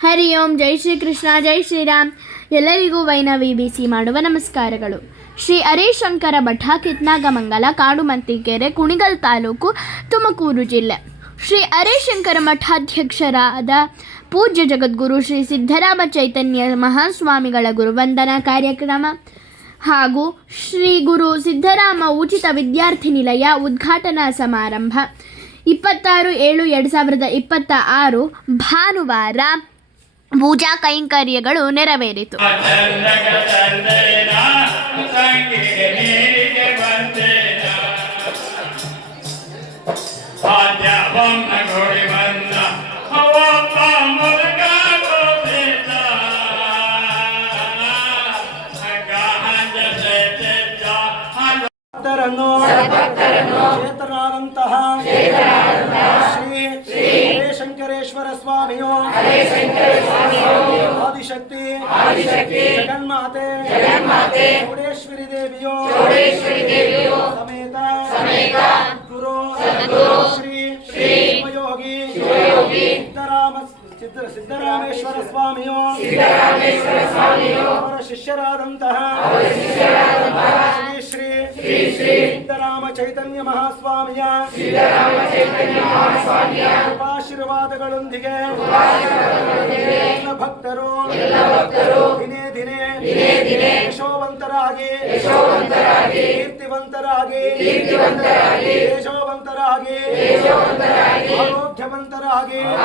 ಹರಿ ಓಂ. ಜೈ ಶ್ರೀ ಕೃಷ್ಣ, ಜೈ ಶ್ರೀರಾಮ್. ಎಲ್ಲರಿಗೂ ವೈನವಿ ಬಿಸಿ ಮಾಡುವ ನಮಸ್ಕಾರಗಳು. ಶ್ರೀ ಹರಿಶಂಕರ ಮಠ, ಕಿತ್ನಾಗಮಂಗಲ, ಕಾಡುಮಂತಿಕೆರೆ, ಕುಣಿಗಲ್ ತಾಲೂಕು, ತುಮಕೂರು ಜಿಲ್ಲೆ. ಶ್ರೀ ಹರಿಶಂಕರ ಮಠಾಧ್ಯಕ್ಷರಾದ ಪೂಜ್ಯ ಜಗದ್ಗುರು ಶ್ರೀ ಸಿದ್ದರಾಮ ಚೈತನ್ಯ ಮಹಾಸ್ವಾಮಿಗಳ ಗುರುವಂದನಾ ಕಾರ್ಯಕ್ರಮ ಹಾಗೂ ಶ್ರೀ ಗುರು ಸಿದ್ದರಾಮ ಉಚಿತ ವಿದ್ಯಾರ್ಥಿ ನಿಲಯ ಉದ್ಘಾಟನಾ ಸಮಾರಂಭ 26/7/2026 ಭಾನುವಾರ ಪೂಜಾ ಕೈಂಕರ್ಯಗಳು ನೆರವೇರಿತು. ಚೇತನಾದಂತಹ ಶ್ರೀ ಹರಿಶಂಕರೇಶ್ವರ ಸ್ವಾಮಿಯೋ ಆದಿಶಕ್ತಿ ಜಗನ್ಮಾತೆ ಚೌಡೇಶ್ವರಿ ದೇವಿಯೋ ಸಮೇತ ಗುರು ಶ್ರೀ ಶಿವಯೋಗಿ ಸಿದ್ದರಾಮೇಶ್ವರ ಸ್ವಾಮಿಯೋ ಅವರ ಶಿಷ್ಯರಾದಂತಹ ಶ್ರೀ ಸಿದ್ದರಾಮ ಚೈತನ್ಯ ಮಹಾಸ್ವಾಮಿಯ ಕೃಪಾಶೀರ್ವಾದಗಳೊಂದಿಗೆ ಎಲ್ಲ ಭಕ್ತರು ದಿನೇ ದಿನೇ ಯಶೋವಂತರಾಗಿ ಕೀರ್ತಿವಂತರಾಗಿ ಯಶೋವಂತರಾಗಿ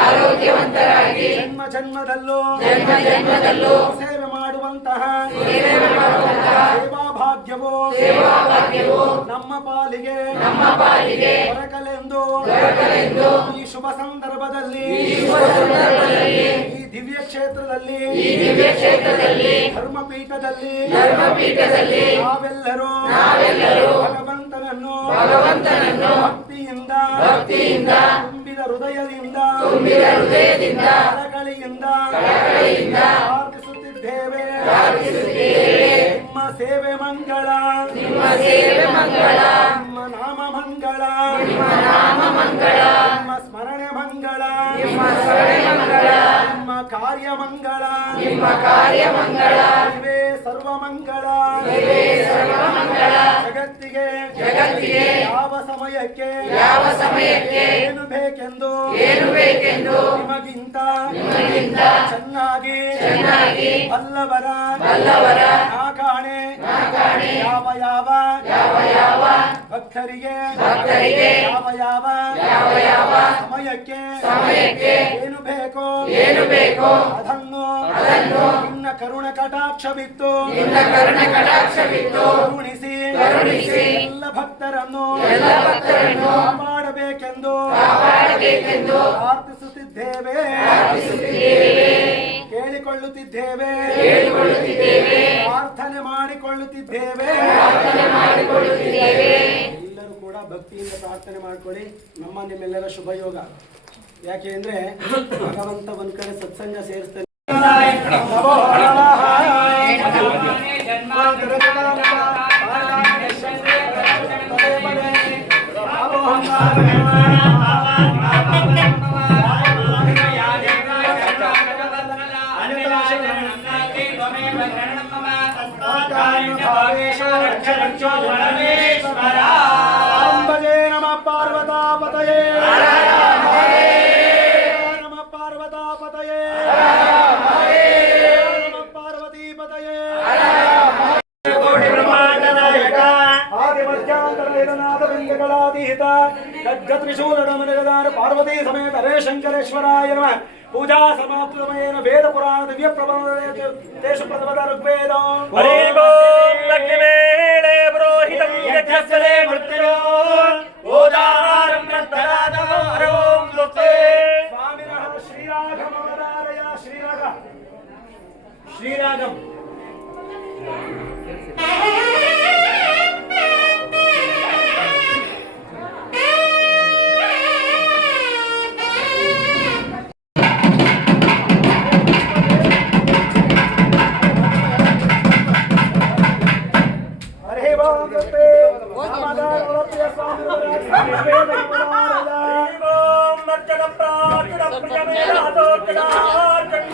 ಆರೋಗ್ಯವಂತರಾಗಿ ಜನ್ಮ ಜನ್ಮದಲ್ಲೂ ಸೇವೆ ಮಾಡುವಂತಹ ಸೇವಾ ಭಾಗ್ಯವು ನಮ್ಮ ಪಾಲಿಗೆ ದೊರಕಲೆಂದು ಈ ಶುಭ ಸಂದರ್ಭದಲ್ಲಿ ಈ ದಿವ್ಯ ಕ್ಷೇತ್ರದಲ್ಲಿ ಧರ್ಮಪೀಠದಲ್ಲಿ ನಾವೆಲ್ಲರೂ ಭಗವಂತನನ್ನು ಭಕ್ತಿಯಿಂದ ತುಂಬಿದ ಹೃದಯದಿಂದ ಕಳಕಳಿಯಿಂದ ಪ್ರಾರ್ಥಿಸುತ್ತಿದ್ದೇವೆ. ನಿಮ್ಮ ಸೇವೆ ಮಂಗಳ, ನಿಮ್ಮ ನಾಮ ಮಂಗಳ, ನಿಮ್ಮ ಸ್ಮರಣೆ ಮಂಗಳ, ನಿಮ್ಮ ಕಾರ್ಯ ಮಂಗಳ, ಇವೇ ಸರ್ವ ಮಂಗಳ. ಜಗತ್ತಿಗೆ ಯಾವ ಸಮಯಕ್ಕೆ ಏನು ಬೇಕೆಂದು ನಿಮಗಿಂತ ಚೆನ್ನಾಗಿ ಬಲ್ಲವರ ಕಾಣೆ ಯಾವ ಭಕ್ತರಿಗೆ ಯಾವ ಸಮಯಕ್ಕೆ ಏನು ಬೇಕೋ ಅದನ್ನು ನಿನ್ನ ಕರುಣ ಕಟಾಕ್ಷವಿತ್ತು ಕರುಣಿಸಿ ಎಲ್ಲ ಭಕ್ತರನ್ನು ಕಾಪಾಡಬೇಕೆಂದು ಪ್ರಾರ್ಥಿಸುತ್ತಿದ್ದೇವೆ, ಕೇಳಿಕೊಳ್ಳುತ್ತಿದ್ದೇವೆ, ಪ್ರಾರ್ಥನೆ ಮಾಡಿಕೊಳ್ಳುತ್ತಿದ್ದೇವೆ. ಎಲ್ಲರೂ ಕೂಡ ಭಕ್ತಿಯಿಂದ ಪ್ರಾರ್ಥನೆ ಮಾಡಿಕೊಳ್ಳಿ. ನಿಮ್ಮೆಲ್ಲರ ಶುಭ ಯೋಗ. ಯಾಕೆ ಅಂದ್ರೆ ಭಗವಂತ ಒಂದ್ ಕಡೆ ಸತ್ಸಂಗ ಸೇರಿಸ್ತಾನೆ. ಅಂಬಜೇ ನಮಃ ಪಾರ್ವತಾಪತಯೇ, ನಮಃ ಪಾರ್ವತಾಪತಯೇ, ನಮಃ ಪಾರ್ವತೀಪತಯೇ. ಆದಿಮಧ್ಯಾಂತರನಾಥಲಿಂಗಗಳಾತೀತ ಗಜ್ಜತ್ರಿಶೂಲಡಮನಗದಾರ ಪಾರ್ವತೀ ಸಮೇತ ಹರೇಶಂಕರೇಶ್ವರಾಯ ನಮಃ. पूजा समाप्त समयेन वेद पुराण दिव्य प्रबंधेषु प्रथमत ऋग्वेद अग्निवेणे पुरोहितं यज्ञस्य मृत्यो ओदाहारं प्रत्तराजो हरों लुप्ते स्वामिनः श्रीराघवमवतारय श्रीराघव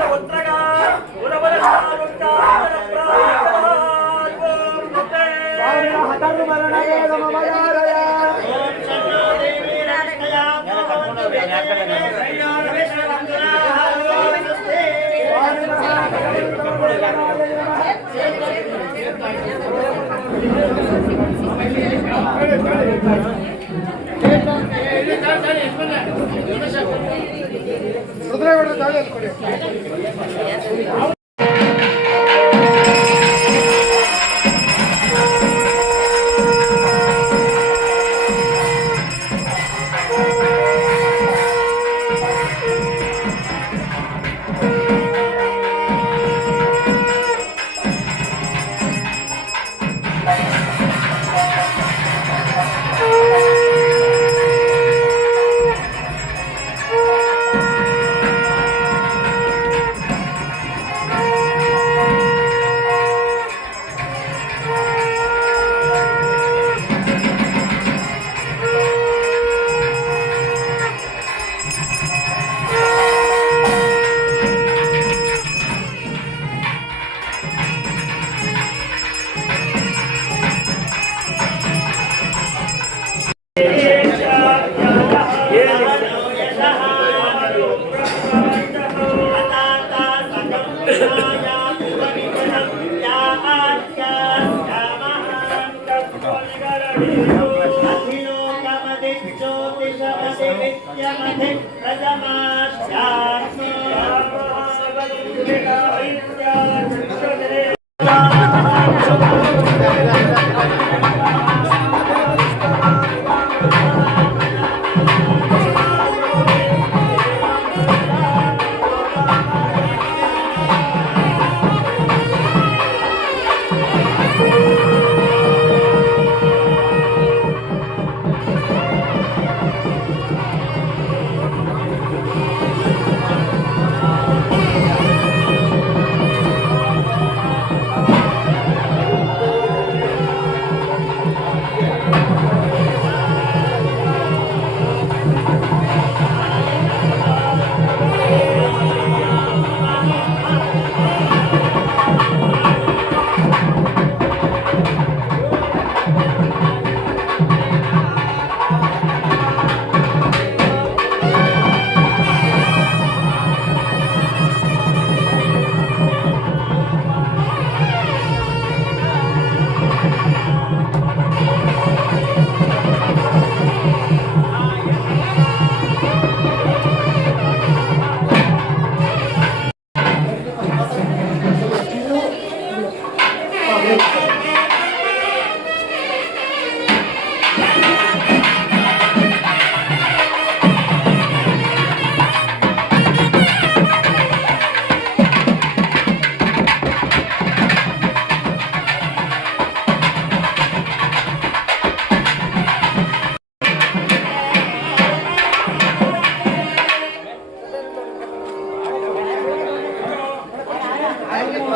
Om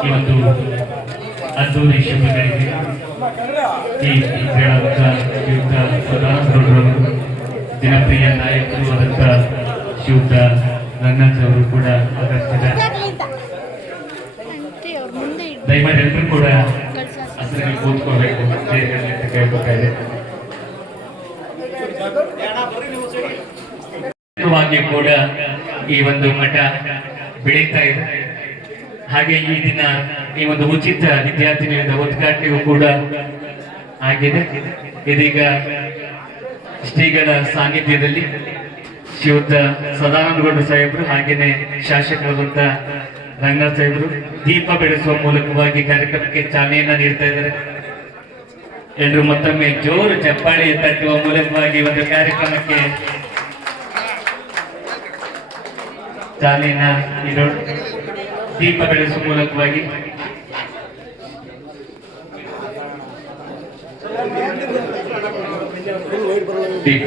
ಈ ಒಂದು ಅದ್ದೂರಿ ಶುಭಗಳಿಗೆ ಈ ಕ್ರೀಡಾಂಗ ಶ್ರೀಯುತ ಸದಾನಂದರವರು ಜನಪ್ರಿಯ ನಾಯಕರು ಆದಂಥ ಶ್ರೀಯುತ ರಂಗನಾಥ್ ಅವರು ಕೂಡ ಆಗಮಿಸಿದ್ದಾರೆ. ದಯಮಾಡಿ ಎಲ್ಲರೂ ಕೂಡ ಹಸಿರಲ್ಲಿ ಕೂತ್ಕೋಬೇಕು ಅಂತ ಕೇಳಬೇಕಾಗಿದೆ. ಕೂಡ ಈ ಒಂದು ಮಠ ಬೆಳೀತಾ ಇದೆ. ಹಾಗೆ ಈ ದಿನ ಈ ಒಂದು ಉಚಿತ ವಿದ್ಯಾರ್ಥಿನಿಯರ ಉದ್ಘಾಟನೆಯೂ ಕೂಡ ಆಗಿದೆ. ಇದೀಗ ಶ್ರೀಗಳ ಸಾನ್ನಿಧ್ಯದಲ್ಲಿ ಶ್ರೀಯುತ ಸದಾನಂದಗೌಡ ಸಾಹೇಬರು ಹಾಗೇನೆ ಶಾಸಕರಾದಂತ ರಂಗನಾಥ್ ಸಾಹೇಬರು ದೀಪ ಬೆಳೆಸುವ ಮೂಲಕವಾಗಿ ಕಾರ್ಯಕ್ರಮಕ್ಕೆ ಚಾಲನೆಯನ್ನ ನೀಡ್ತಾ ಇದ್ದಾರೆ. ಎಲ್ಲರೂ ಮತ್ತೊಮ್ಮೆ ಜೋರು ಚಪ್ಪಾಳೆ ತಟ್ಟುವ ಮೂಲಕವಾಗಿ ಒಂದು ಕಾರ್ಯಕ್ರಮಕ್ಕೆ ಚಾಲನೆಯನ್ನ ನೀಡೋಣ. ದೀಪ ಬೆಳೆಸುವ ಮೂಲಕವಾಗಿ ದೀಪ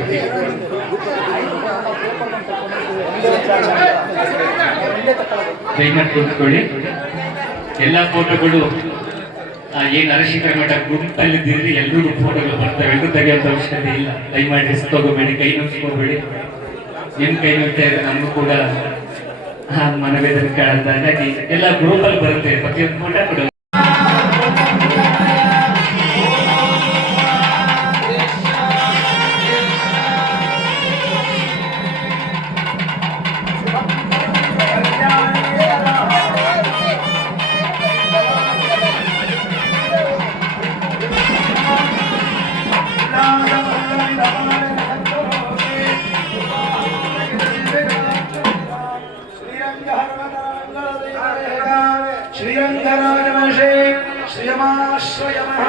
ದಯಮಾಡಿ ಕೂತ್ಕೊಳ್ಳಿ. ಎಲ್ಲಾ ಫೋಟೋಗಳು ಏನ್ ಅರಶಿಕರ ಮಠ ಗುಂಪಲ್ಲಿದ್ದೀರಿ ಎಲ್ಲರೂ ಫೋಟೋಗಳು ಬರ್ತವೆ. ಎಲ್ಲರೂ ತೆಗೆಯುವಂತ ಅವಶ್ಯಕತೆ ಇಲ್ಲ. ದಯಮಾಡಿ ರಿಸ್ಕ್ ತಗೋಬೇಡಿ, ಕೈ ನುಗ್ಸ್ಕೋಬೇಡಿ. ನಿಮ್ ಕೈ ನುಗ್ತಾ ಇದ್ರೆ ನಮಗೂ ಕೂಡ ಮನವೇದನೆ ಕಾಣುತ್ತೆ. ಹಾಗಾಗಿ ಎಲ್ಲ ಗ್ರೂಪಲ್ಲಿ ಬರುತ್ತೆ, ಪ್ರತಿಯೊಂದು ಫೋಟೋ ಕೊಡು. ಶ್ರೀರಂಗರಾಜವಂಶೇ ಶ್ರೀಯಮಾಶ್ರಯಮಃ.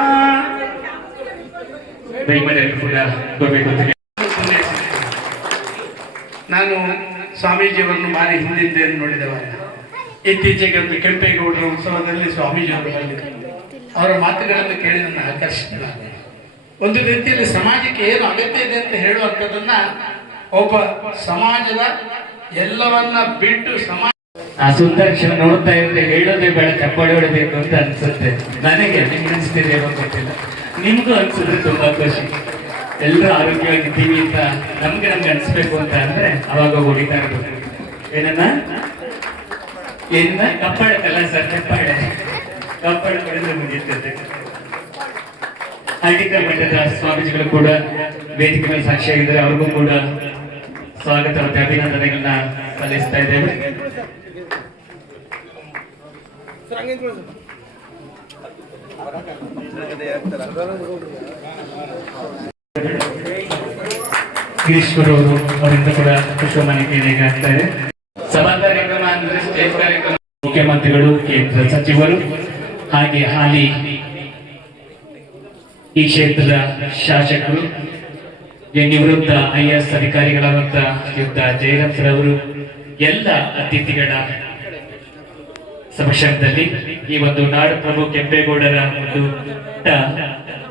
ದೈವದಲ್ಲಿ ಕೂಡ ಬರಬೇಕು ಅಂತ ನಾನು ಸ್ವಾಮೀಜಿಯವರನ್ನು ಭಾರಿ ಹಿಂದಿಂದೆಯನ್ನು ನೋಡಿದವಲ್ಲ. ಇತ್ತೀಚೆಗೆ ಒಂದು ಕೆಂಪೇಗೌಡರ ಉತ್ಸವದಲ್ಲಿ ಸ್ವಾಮೀಜಿಯವರು ಬಂದಿದ್ದರು. ಅವರ ಮಾತುಗಳನ್ನು ಕೇಳಿ ನನ್ನ ಆಕರ್ಷಿತನಾದೆ. ಒಂದು ರೀತಿಯಲ್ಲಿ ಸಮಾಜಕ್ಕೆ ಏನು ಅಗತ್ಯ ಇದೆ ಅಂತ ಹೇಳುವಂಥದ್ದನ್ನ ಒಬ್ಬ ಸಮಾಜದ ಎಲ್ಲವನ್ನ ಬಿಟ್ಟು ಆ ಸುಂದರ ಕ್ಷಣ ನೋಡ್ತಾ ಇದ್ರೆ ಹೇಳೋದೇ ಬೇಡ, ಚಪ್ಪಾಳೆ ಹೊಡಬೇಕು ಅಂತ ಅನ್ಸುತ್ತೆ ನನಗೆ. ನಿಮ್ಗೆ ಅನ್ಸ್ತಿದೆ ಗೊತ್ತಿಲ್ಲ, ನಿಮ್ಗೂ ಅನ್ಸಿದ್ರೆ ತುಂಬಾ ಖುಷಿ. ಎಲ್ಲರೂ ಆರೋಗ್ಯವಾಗಿದ್ದೀವಿ ಅಂತ ನಮ್ಗೆ ಅನ್ಸ್ಬೇಕು ಅಂತ ಅಂದ್ರೆ ಅವಾಗ ಹೊಡಿತಾ ಇರ್ಬೇಕು. ಏನ ಕಪ್ಪಾಳಕ್ಕಲ್ಲ ಸರ್, ಕಪ್ಪಾಳ ಹೊಡೆದ್ರೆ ಮುಗಿಯುತ್ತೆ. ಹಳ್ಳಿಕಲ್ ಮಠದ ಸ್ವಾಮೀಜಿಗಳು ಕೂಡ ವೇದಿಕೆ ಮೇಲೆ ಸಾಕ್ಷಿಯಾಗಿದ್ದಾರೆ. ಅವ್ರಿಗೂ ಕೂಡ ಸ್ವಾಗತ ಮತ್ತು ಅಭಿನಂದನೆಗಳನ್ನ ಸಲ್ಲಿಸ್ತಾ ಇದ್ದೇವೆ. ಗಿರೀಶ್ವರ್ ಅವರು ಅವರಿಂದ ಕೂಡ ಪುಷ್ಪಮಾಲಿಕೆಗೆ ಆಗ್ತಾ ಇದೆ. ಸಭಾ ಕಾರ್ಯಕ್ರಮ ಅಂದ್ರೆ ಸ್ಟೇಜ್ ಕಾರ್ಯಕ್ರಮ. ಮುಖ್ಯಮಂತ್ರಿಗಳು, ಕೇಂದ್ರ ಸಚಿವರು, ಹಾಗೆ ಹಾಲಿ ಈ ಕ್ಷೇತ್ರದ ಶಾಸಕರು, ನಿವೃತ್ತ IAS ಅಧಿಕಾರಿಗಳಾದಂತ ಶ್ರೀಯುತ ಜಯರಾಮ್ ಸರ್ ಅವರು, ಎಲ್ಲ ಅತಿಥಿಗಳ ಸಮಕ್ಷಮದಲ್ಲಿ ಈ ಒಂದು ನಾಡಪ್ರಭು ಕೆಂಪೇಗೌಡರ ಒಂದು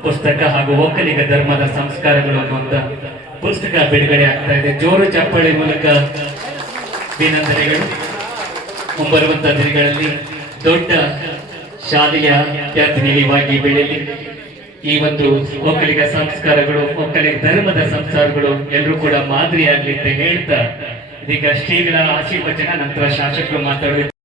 ಪುಸ್ತಕ ಹಾಗೂ ಒಕ್ಕಲಿಗ ಧರ್ಮದ ಸಂಸ್ಕಾರಗಳು ಅನ್ನುವಂತ ಪುಸ್ತಕ ಬಿಡುಗಡೆ ಆಗ್ತಾ ಇದೆ. ಜೋರು ಚಪ್ಪಾಳೆ ಮೂಲಕ ಅಭಿನಂದನೆಗಳು. ಮುಂಬರುವಂತಹ ದಿನಗಳಲ್ಲಿ ದೊಡ್ಡ ಶಾಲೆಯ ವಿದ್ಯಾರ್ಥಿನಿಯಾಗಿ ಬೆಳೆಯಲಿ. ಈ ಒಂದು ಒಕ್ಕಲಿಗ ಸಂಸ್ಕಾರಗಳು, ಒಕ್ಕಲಿಗ ಧರ್ಮದ ಸಂಸ್ಕಾರಗಳು ಎಲ್ಲರೂ ಕೂಡ ಮಾದರಿಯಾಗಲಿ ಅಂತ ಹೇಳ್ತಾ ಇದೀಗ ಶ್ರೀಗಳ ಆಶೀರ್ವಚನ, ನಂತರ ಶಾಸಕರು ಮಾತಾಡಬೇಕು.